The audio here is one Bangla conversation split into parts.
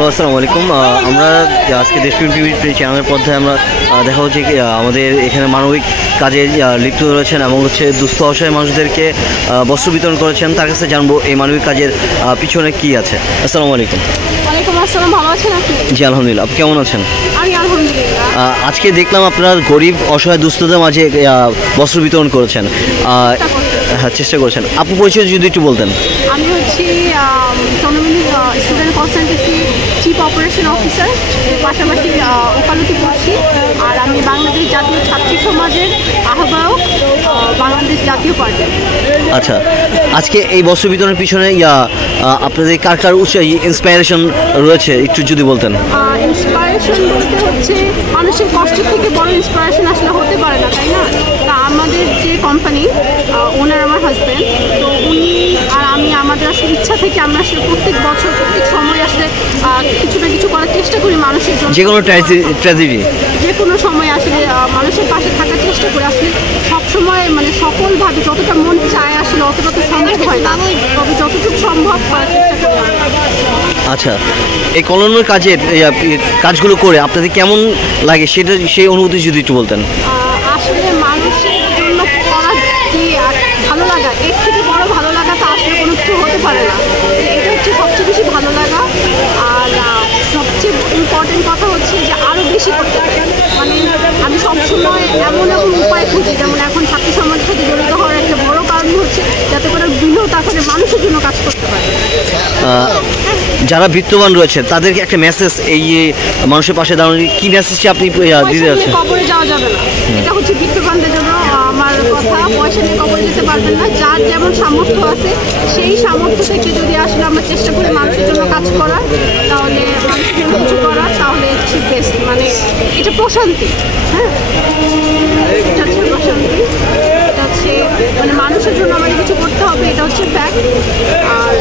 হ্যালো, আসসালামু আলাইকুম। আমরা আজকে দেশপ্রেম টিভি চ্যানেলের পর্দায় আমরা দেখা হচ্ছে আমাদের এখানে মানবিক কাজে লিপ্ত রয়েছেন এবং দুস্থ অসহায় মানুষদেরকে বস্ত্র বিতরণ করেছেন। তার কাছে জানবো এই মানবিক কাজের পিছনে কি আছে। আসসালামু আলাইকুম। ওয়ালাইকুম আসসালাম। ভালো আছেন আপনি? জি আলহামদুলিল্লাহ। আপনি কেমন আছেন? আমি আলহামদুলিল্লাহ। আজকে দেখলাম আপনার গরিব অসহায় দুস্থদের মাঝে বস্ত্র বিতরণ করেছেন। হ্যাঁ, চেষ্টা করেছেন। আপনি পরিচয় যদি একটু বলতেন। আমি হচ্ছি Chandrabindu student consultancy chief operation officer, পাশাপাশি ওকালতি করছি। আর আমি বাংলাদেশ জাতীয় ছাত্রী সমাজের আহ্বায়ক, বাংলাদেশ জাতীয় পার্টি। আচ্ছা, আজকে এই বস্ত্র বিতরণের পিছনে আপনাদের কার কার ইন্সপায়ারেশন রয়েছে একটু যদি বলতেন। ইন্সপায়ারেশন বলতে হচ্ছে মানুষের কষ্ট থেকে বড় ইন্সপায়ারেশন আসলে হতে পারে না, তাই না? তা আমাদের যে কোম্পানি ওনার আমার হাজব্যান্ড, তো উনি আর আমি আমাদের আসলে ইচ্ছা থেকে আমরা আসলে প্রত্যেক বছর প্রত্যেক সময় আসলে কিছু না কিছু করার চেষ্টা করি মানুষের জন্য। যে কোনো ট্র্যাজেডি যে কোনো সময় আসলে মানুষের পাশে থাকার চেষ্টা করি। আসলে সবসময় মানে সফলভাবে যতটা মন চায় আসলে অতটা তো সম্ভব হয় না, তবে যতটুকু সম্ভব করার চেষ্টা করি। আচ্ছা, এই কল্যাণের কাজগুলো করে আপনাদের কেমন লাগে সেটা, সেই অনুভূতি যদি একটু বলতেন। আসলে মানুষের জন্য করা যে ভালো লাগা, এর থেকে বড় ভালো লাগা তো আসলে কোনো কিছু হতে পারে না। এটা হচ্ছে সবচেয়ে বেশি ভালো লাগা। আর সবচেয়ে ইম্পর্টেন্ট কথা হচ্ছে যে আরও বেশি করতে পারে। মানে আমি সবসময় এমন উপায় খুঁজি, যেমন এখন ছাত্রী সমাজের সাথে জড়িত হওয়ার একটা বড় কারণ হচ্ছে যাতে করে বৃহৎ আকারে মানুষের জন্য কাজ করতে পারে। যারা বিত্তবান রয়েছে তাদেরকে একটা মেসেজ, এই মানুষের পাশে দাঁড়ানো, কি মেসেজটি আপনি দিতে যাচ্ছেন? কবরে যাওয়া যাবে না, এটা হচ্ছে বিত্তবানদের জন্য আমার কথা। পয়সা নিয়ে কবরে যেতে পারবেন না। যার যেমন সামর্থ্য আছে সেই সামর্থ্য থেকে যদি আসলে আমরা চেষ্টা করি মানুষের জন্য কাজ করার, তাহলে মানুষের জন্য কিছু করার, তাহলে হচ্ছে বেস্ট। মানে এটা প্রশান্তি। হ্যাঁ, এটা হচ্ছে প্রশান্তি। এটা হচ্ছে মানে মানুষের জন্য আমাদের কিছু করতে হবে, এটা হচ্ছে ফ্যাক্ট। আর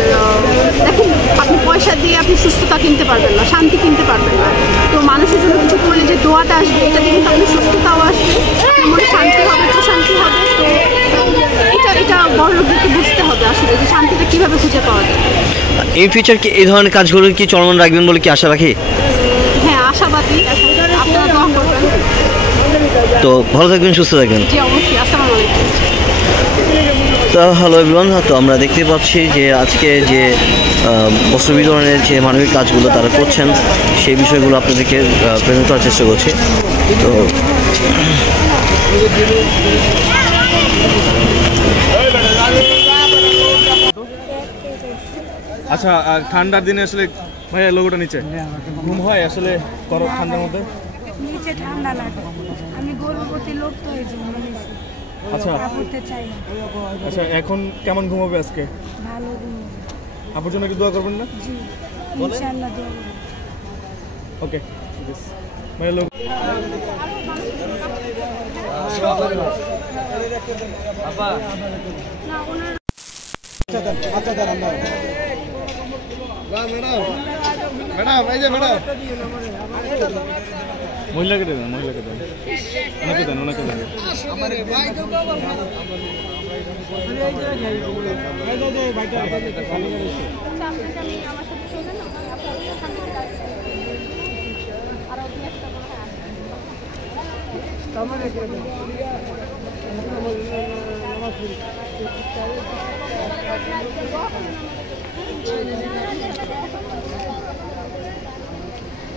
দেখুন, আপনি পয়সা দিয়ে আপনি সুস্থতা কিনতে পারবেন না, শান্তি কিনতে পারবেন না। তো মানুষের জন্য কিছু করলে যে দোয়াটা আসবে, এটা দিয়ে কিন্তু আপনি সুস্থতাও আসবে, আপনার মনে শান্তি হবে, প্রশান্তি হবে। তো এটা বড় লোকদেরকে বুঝতে হবে আসলে যে শান্তিটা কীভাবে খুঁজে পাওয়া যায়। এই ফিউচার কি এই ধরনের কাজগুলো কি চলমান রাখবেন বলে কি আশা রাখি? হ্যাঁ, আশাবাদী। আপনারা দোয়া করবেন। তো ভালো থাকবেন, সুস্থ থাকবেন। জি অবশ্যই। আসসালামু আলাইকুম। তো হ্যালো এভরিওয়ান, তো আমরা দেখতে পাচ্ছি যে আজকে যে বস্ত্র বিতরণের যে মানবিক কাজগুলো তারা করছেন সেই বিষয়গুলো আপনাদেরকে প্রেজেন্ট করার চেষ্টা করছি। তো আচ্ছা, ঠান্ডার দিনে আসলে ভাইয়া লোগোটা নিচে ঘুম হয় আসলে ঠান্ডার মধ্যে? নিচে ঠান্ডা লাগে, আমি গর্ভবতী লোক তো এই জন্য নিচে। আচ্ছা চাই না। আচ্ছা, এখন কেমন ঘুমাবে আজকে? ভালো ঘুমাবো। আপুর জন্য কি দোয়া করবেন না? জি ইনশাআল্লাহ দোয়া করব। ওকে, ঠিক আছে ভাইয়া। লোক মহিলাকে দেন, মহিলাকে দেন, ওনাকে দেন, ওনাকে দেন।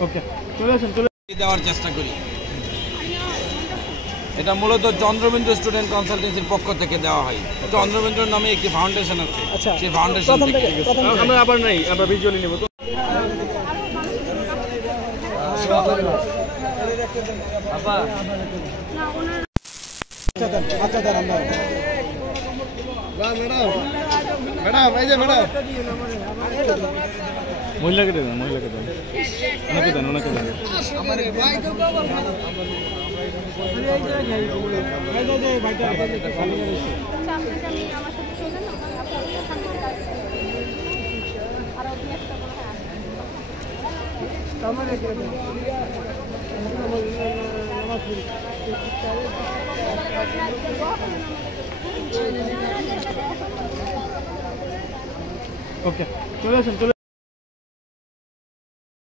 ওকে, চলে আসেন, চলে দেওয়ার চেষ্টা করি। এটা মূলত চন্দ্রবিন্দু স্টুডেন্ট কনসালটেন্সির পক্ষ থেকে দেওয়া হয়। চন্দ্রবিন্দুর নামে একটি ফাউন্ডেশন আছে, সেই ফাউন্ডেশন থেকে আমরা আবার নাই, আমরা ভিজুয়ালি নেব। তো মহিলাকে দেন, মহিলাকে দেন, ওনাকে দেন, ওনাকে দেন। ওকে, চলে আসেন, চলে